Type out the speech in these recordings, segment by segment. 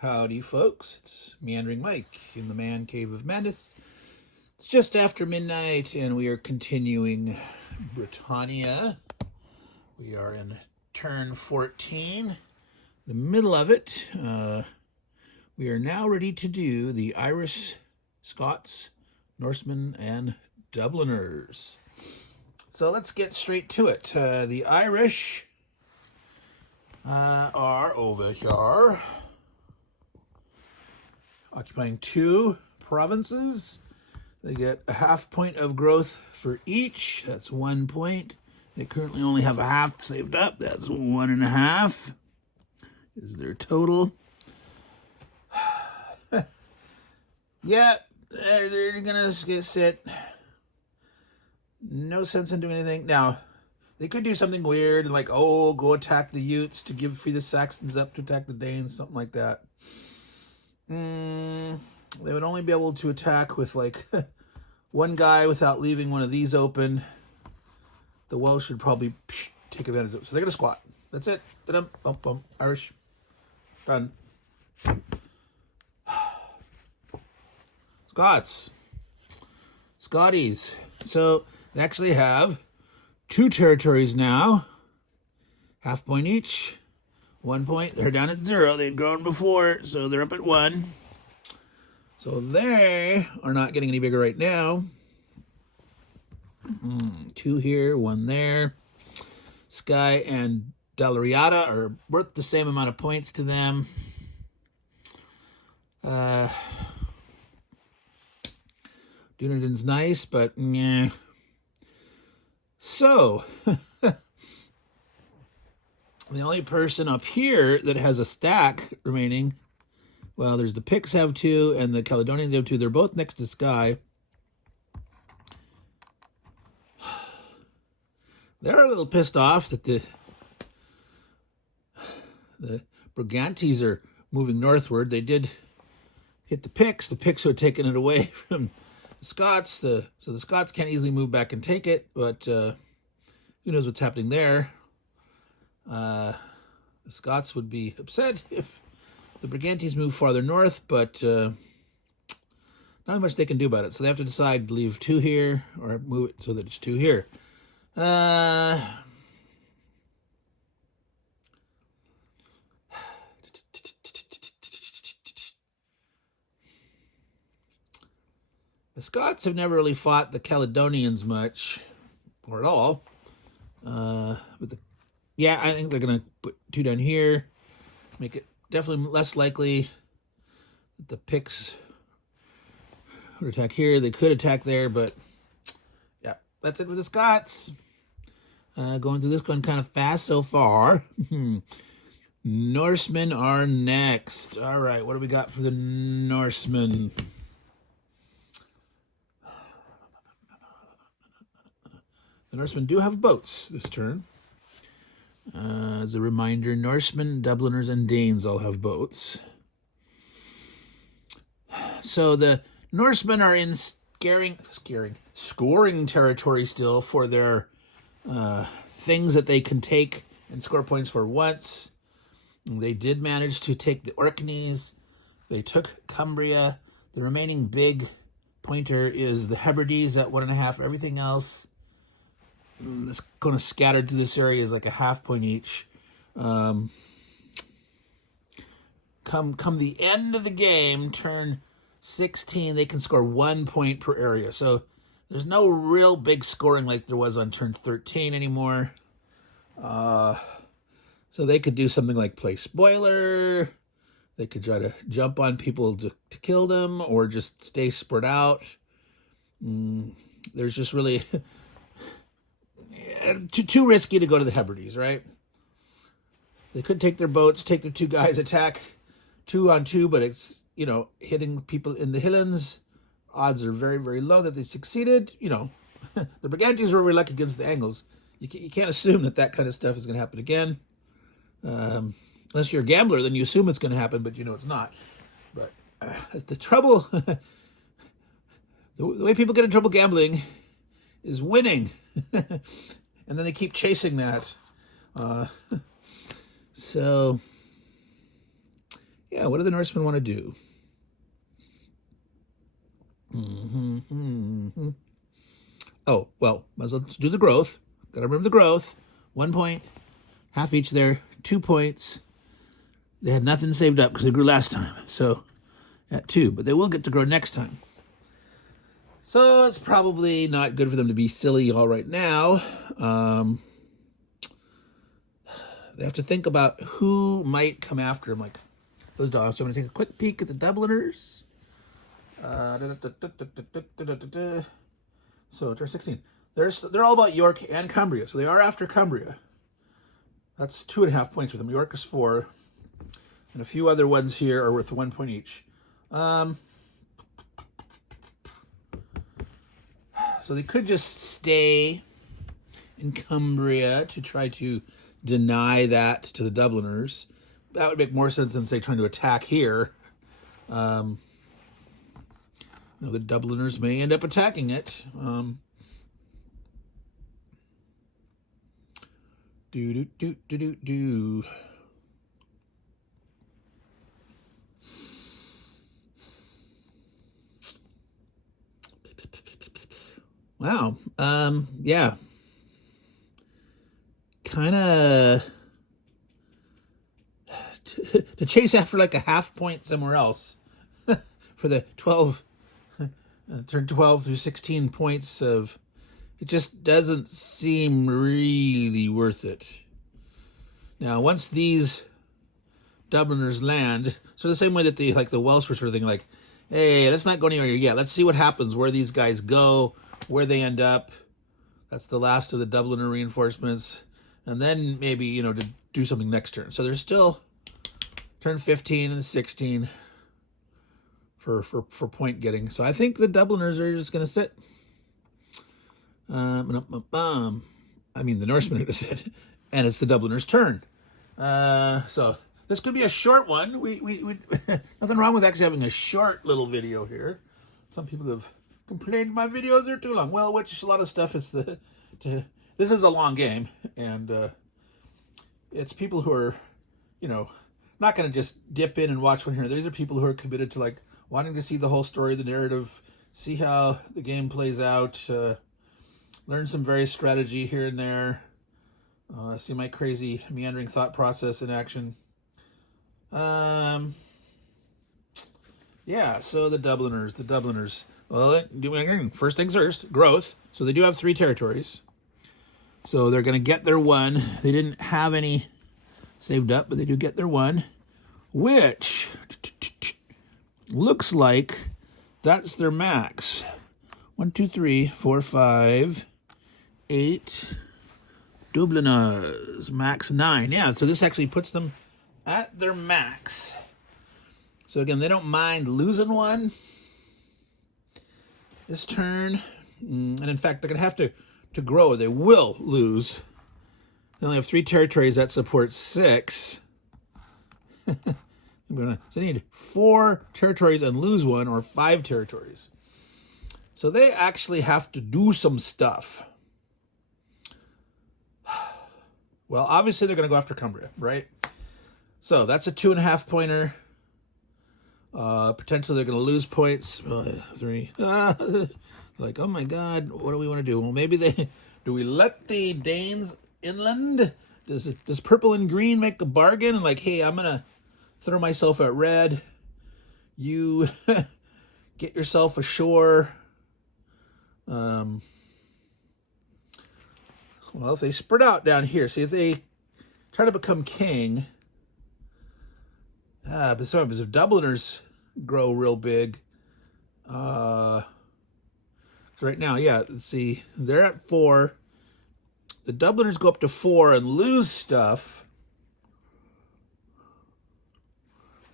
Howdy, folks. It's Meandering Mike in the Man Cave of Madness. It's just after midnight, and we are continuing Britannia. We are in turn 14, the middle of it. We are now ready to do the Irish, Scots, Norsemen, and Dubliners. So let's get straight to it. The Irish are over here, occupying 2 provinces. They get a half point of growth for each. That's 1 point. They currently only have a half saved up. That's 1.5 is their total. Yeah, they're gonna sit. No sense in doing anything. Now, they could do something weird and go attack the Utes to free the Saxons up to attack the Danes, something like that. They would only be able to attack with one guy without leaving one of these open. The Welsh should probably take advantage of it. So they're going to squat. That's it. Bum. Irish. Done. Scots. Scotties. So they actually have 2 territories now. Half point each. 1 point. They're down at 0. They'd grown before, so they're up at 1. So they are not getting any bigger right now. 2 here, 1 there. Skye and Dalriada are worth the same amount of points to them. Dunedin's nice, but yeah. So, the only person up here that has a stack remaining, well, there's the Picts have 2 and the Caledonians have 2. They're both next to Skye. They're a little pissed off that the Brigantes are moving northward. They did hit the Picts. The Picts are taking it away from the Scots. So the Scots can't easily move back and take it, but who knows what's happening there. The Scots would be upset if the Brigantes move farther north, but not much they can do about it. So they have to decide to leave 2 here or move it so that it's 2 here. The Scots have never really fought the Caledonians much, or at all. I think they're going to put 2 down here, make it definitely less likely that the Picts would attack here. They could attack there, but yeah, that's it for the Scots. Going through this one kind of fast so far. Norsemen are next. All right, what do we got for the Norsemen? The Norsemen do have boats this turn. As a reminder, Norsemen, Dubliners, and Danes all have boats. So the Norsemen are in scoring territory still for their things that they can take and score points for once. They did manage to take the Orkneys. They took Cumbria. The remaining big pointer is the Hebrides at 1.5. Everything else that's kind of scattered to this area is like a half point each. Come the end of the game, turn 16, they can score 1 point per area. So there's no real big scoring like there was on turn 13 anymore. So they could do something like play spoiler. They could try to jump on people to kill them, or just stay spread out. There's just really too risky to go to the Hebrides, right? They could take their boats, take their 2 guys, attack 2 on 2, but it's, hitting people in the Highlands. Odds are very, very low that they succeeded. The Brigantes were very lucky against the Angles. You can't assume that kind of stuff is going to happen again. Unless you're a gambler, then you assume it's going to happen, but it's not. But the trouble, the way people get in trouble gambling is winning. And then they keep chasing that. So Yeah, what do the Norsemen want to do? Oh, well, might as well do the growth. Gotta remember the growth. 1 point, half each there, 2 points. They had nothing saved up because they grew last time, so at 2, but they will get to grow next time. So it's probably not good for them to be silly all right now. They have to think about who might come after them, like those dogs. So I'm going to take a quick peek at the Dubliners. So turn 16. They're all about York and Cumbria, so they are after Cumbria. That's 2.5 points with them. York is 4, and a few other ones here are worth 1 point each. So they could just stay in Cumbria to try to deny that to the Dubliners. That would make more sense than, say, trying to attack here. The Dubliners may end up attacking it. Wow. Yeah. Kind of to chase after like a half point somewhere else for the 12, turn 12 through 16 points of, it just doesn't seem really worth it. Now, once these Dubliners land, so the same way that the Welsh were sort of thinking like, hey, let's not go anywhere yet. Let's see what happens, where these guys go, where they end up. That's the last of the Dubliner reinforcements. And then maybe, to do something next turn. So there's still turn 15 and 16 for point getting. So I think the Dubliners are just going to sit. I mean, the Norsemen are going to sit. And it's the Dubliners' turn. So this could be a short one. We nothing wrong with actually having a short little video here. Some people have complained my videos are too long. Well, which a lot of stuff is this is a long game, and it's people who are, not going to just dip in and watch one here. These are people who are committed to wanting to see the whole story, the narrative, see how the game plays out, learn some various strategy here and there, see my crazy meandering thought process in action. Yeah, so the Dubliners. Well, first things first, growth. So they do have 3 territories. So they're going to get their 1. They didn't have any saved up, but they do get their 1, which looks like that's their max. 1, 2, 3, 4, 5, 8. Dubliners, max 9. Yeah, so this actually puts them at their max. So again, they don't mind losing 1 this turn. And in fact, they're going to have to grow. They will lose. They only have 3 territories that support 6. So they need 4 territories and lose 1, or 5 territories. So they actually have to do some stuff. Well, obviously they're going to go after Cumbria, right? So that's a 2.5 pointer. Potentially they're going to lose points. 3. Like, oh my God, what do we want to do? Well, maybe do we let the Danes inland? Does purple and green make a bargain? And hey, I'm going to throw myself at red. You get yourself ashore. Well, if they spread out down here, see if they try to become king. But sometimes if Dubliners grow real big, so right now, yeah, let's see, they're at 4. The Dubliners go up to 4 and lose stuff.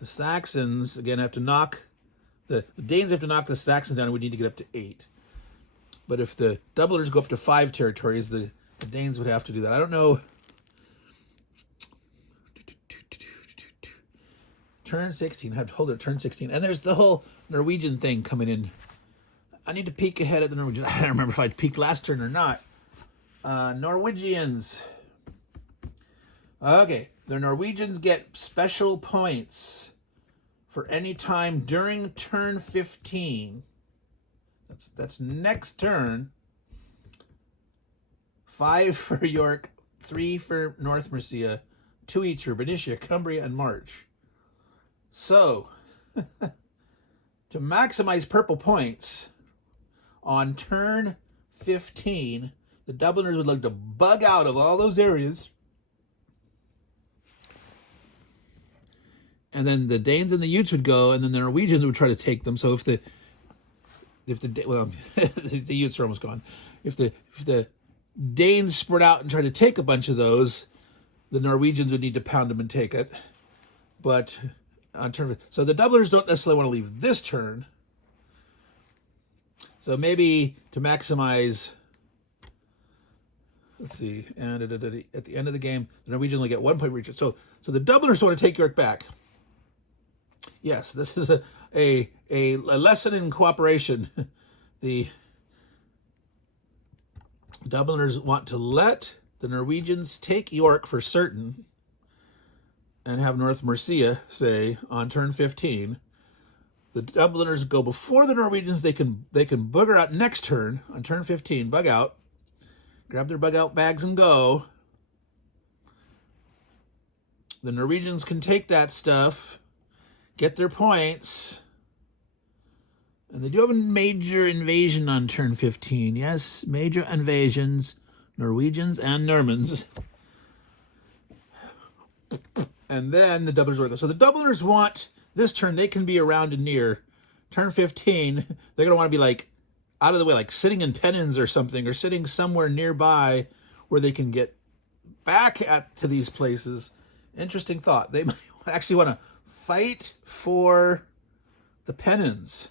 The Saxons, again, have to knock, the Danes have to knock the Saxons down, and we need to get up to 8. But if the Dubliners go up to 5 territories, the Danes would have to do that. I don't know. Turn 16. I have to hold it turn 16. And there's the whole Norwegian thing coming in. I need to peek ahead at the Norwegian. I don't remember if I peeked last turn or not. Norwegians. Okay. The Norwegians get special points. for any time during turn 15. That's next turn. 5 for York, 3 for North Mercia, 2 each for Bernicia, Cumbria, and March. So, to maximize purple points, on turn 15, the Dubliners would like to bug out of all those areas. And then the Danes and the Utes would go, and then the Norwegians would try to take them. So if the the Utes are almost gone. If the Danes spread out and try to take a bunch of those, the Norwegians would need to pound them and take it. But on turn, so the Dubliners don't necessarily want to leave this turn. So maybe to maximize, let's see, and at the end of the game, the Norwegians only get 1 point for each. So the Dubliners want to take York back. Yes, this is a lesson in cooperation. The Dubliners want to let the Norwegians take York for certain and have North Mercia, say, on turn 15. The Dubliners go before the Norwegians. They can bugger out next turn on turn 15, bug out, grab their bug out bags and go. The Norwegians can take that stuff, get their points, and they do have a major invasion on turn 15. Yes, major invasions, Norwegians and Normans. And then the Dubliners will go. So the Dubliners want this turn, they can be around and near. Turn 15, they're going to want to be like out of the way, like sitting in pennons or something, or sitting somewhere nearby where they can get back to these places. Interesting thought. They might actually want to fight for the pennons.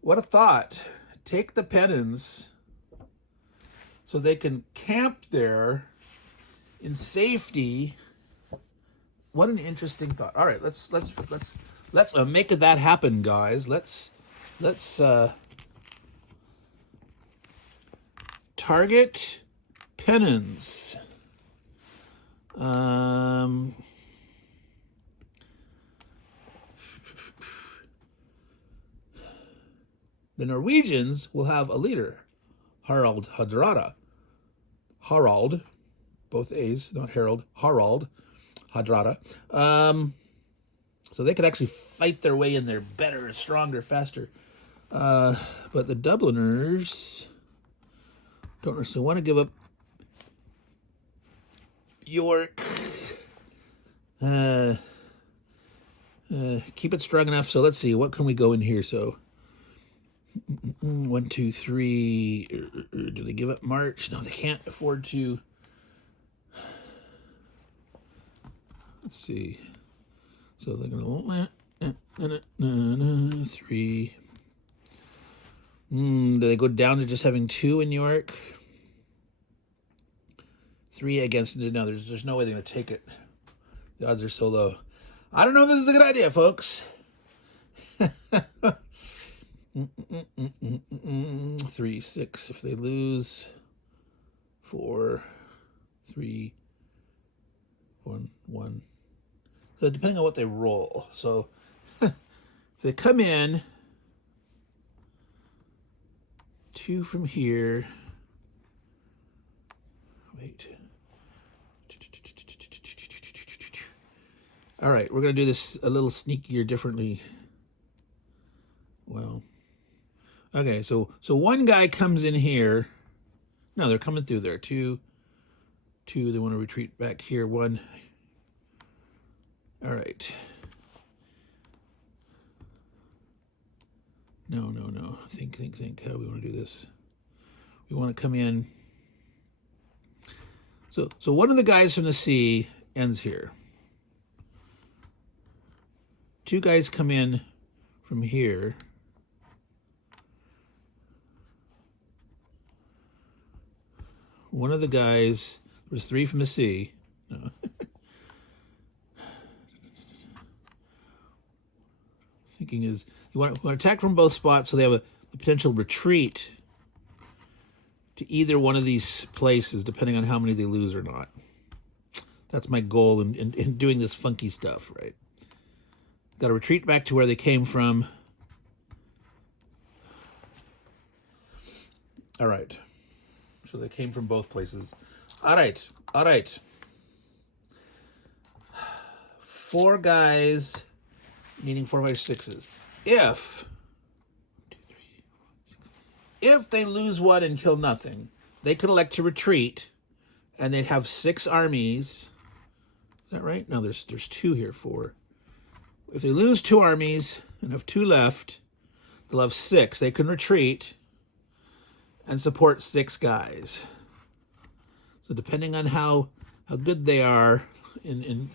What a thought. Take the pennons so they can camp there in safety. What an interesting thought. All right, let's make that happen, guys. Let's target pennons. The Norwegians will have a leader, Harald Hardrada. Harald, both A's, not Harold. Harald Hardrada. So they could actually fight their way in there better, stronger, faster. But the Dubliners don't necessarily want to give up York. Keep it strong enough. So let's see, what can we go in here? So 1, 2, 3. Do they give up March? No, they can't afford to. Let's see. So they're going to 3. Do they go down to just having 2 in York? 3 against. No, there's no way they're going to take it. The odds are so low. I don't know if this is a good idea, folks. 3, 6. If they lose, 4, 3, 1, 1. So depending on what they roll. So if they come in 2 from here. Wait. All right, we're going to do this a little sneakier, differently. Well, okay, so one guy comes in here. No, they're coming through there. 2, they want to retreat back here. 1. All right. No. Think. How do we want to do this? We want to come in. So one of the guys from the sea ends here. 2 guys come in from here. One of the guys, there's 3 from the sea. No. Thinking is, you want to attack from both spots so they have a potential retreat to either one of these places, depending on how many they lose or not. That's my goal in doing this funky stuff, right? Got to retreat back to where they came from. All right. So they came from both places. All right. All right. 4 guys needing 4, 5, 6s. If they lose 1 and kill nothing, they could elect to retreat, and they'd have 6 armies. Is that right? No, there's 2 here. 4. If they lose 2 armies and have 2 left, they'll have 6. They can retreat and support 6 guys. So depending on how good they are in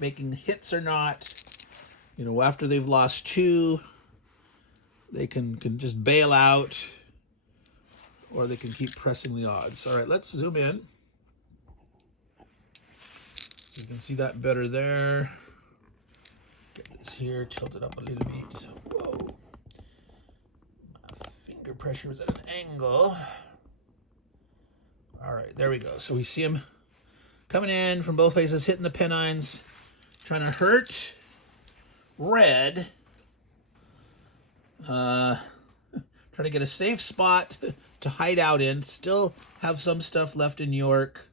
making hits or not, you know, after they've lost 2, they can just bail out, or they can keep pressing the odds. All right, let's zoom in. So you can see that better there. Get this here, tilt it up a little bit. Whoa. My finger pressure is at an angle. All right, there we go. So we see him coming in from both places, hitting the Pennines, trying to hurt red. Trying to get a safe spot to hide out in. Still have some stuff left in York.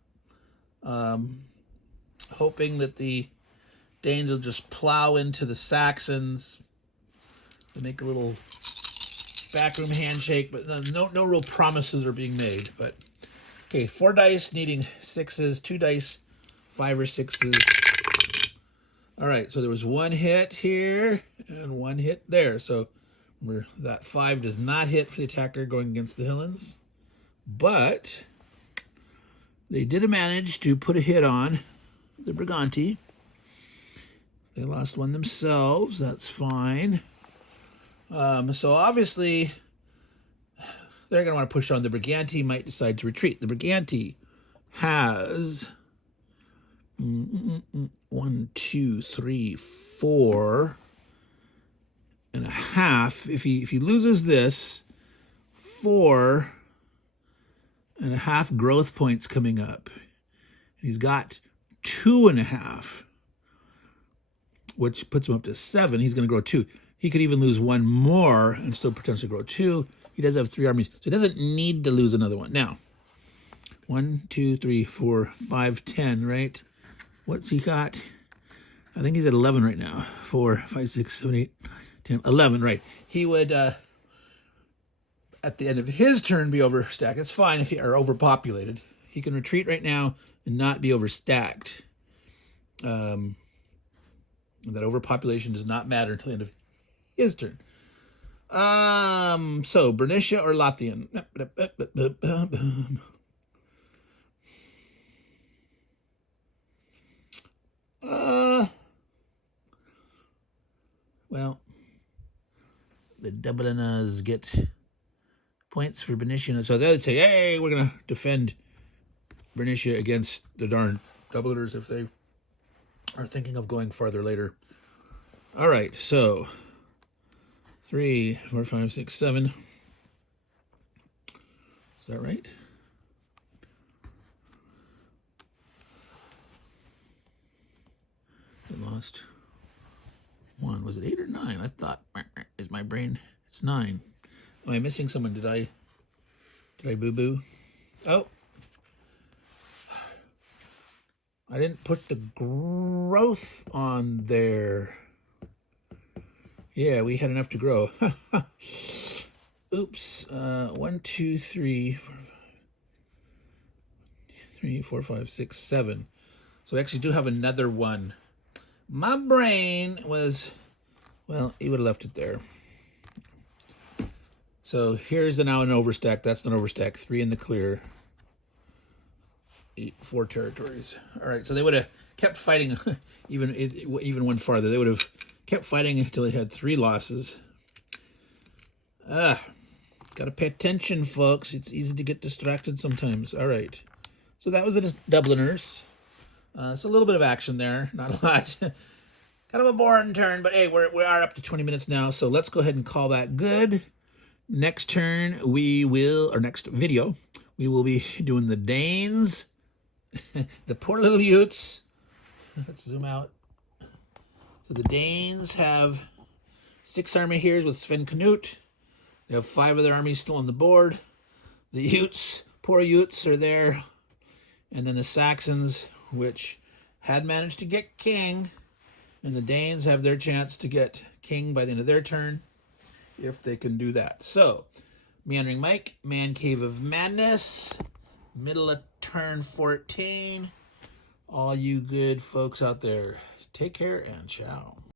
Hoping that the Danes will just plow into the Saxons. They make a little backroom handshake, but no real promises are being made. But okay, 4 dice needing 6s, 2 dice, 5 or 6s. All right, so there was 1 hit here and 1 hit there. So remember, that 5 does not hit for the attacker going against the Hillens, but they did manage to put a hit on the Brigantes. They lost 1 themselves. That's fine. So obviously, they're going to want to push on. The Brigante might decide to retreat. The Brigante has 1, 2, 3, 4 and a half. If he loses this, 4 and a half growth points coming up. He's got 2.5, which puts him up to 7. He's going to grow 2. He could even lose 1 more and still potentially grow 2. He does have 3 armies, so he doesn't need to lose another one. Now, 1, 2, 3, 4, 5, 10, right? What's he got? I think he's at 11 right now. 4, 5, 6, 7, 8, 10, 11, right. He would, at the end of his turn, be overstacked. It's fine if he are overpopulated. He can retreat right now and not be overstacked. That overpopulation does not matter until the end of his turn. So Bernicia or Lothian? Well, the Dubliners get points for Bernicia. So they would say, hey, we're going to defend Bernicia against the darn Dubliners if they are thinking of going farther later. All right, so 3, 4, 5, 6, 7. Is that right? I lost 1. Was it 8 or 9? I thought, is my brain? It's 9. Am I missing someone? Did I boo-boo? Oh. I didn't put the growth on there. Yeah, we had enough to grow. Oops. 1, 2, 3, 4, 5, 6, 7. So we actually do have another 1. My brain was, well, he would have left it there. So here's now an overstack. That's an overstack. 3 in the clear. 4 territories. All right, so they would have kept fighting even went farther. They would have kept fighting until they had 3 losses. Got to pay attention, folks. It's easy to get distracted sometimes. All right, so that was the Dubliners. So a little bit of action there, not a lot. Kind of a boring turn, but hey, we are up to 20 minutes now, so let's go ahead and call that good. Next turn, next video, we will be doing the Danes, the poor little Utes. Let's zoom out. So So the Danes have 6 army here with Sven Knut. They have 5 of their armies still on the board. The Utes, poor Utes, are there. And then the Saxons, which had managed to get king. And the Danes have their chance to get king by the end of their turn, if they can do that. So, Meandering Mike, Man Cave of Madness, middle of turn 14. All you good folks out there, take care and ciao.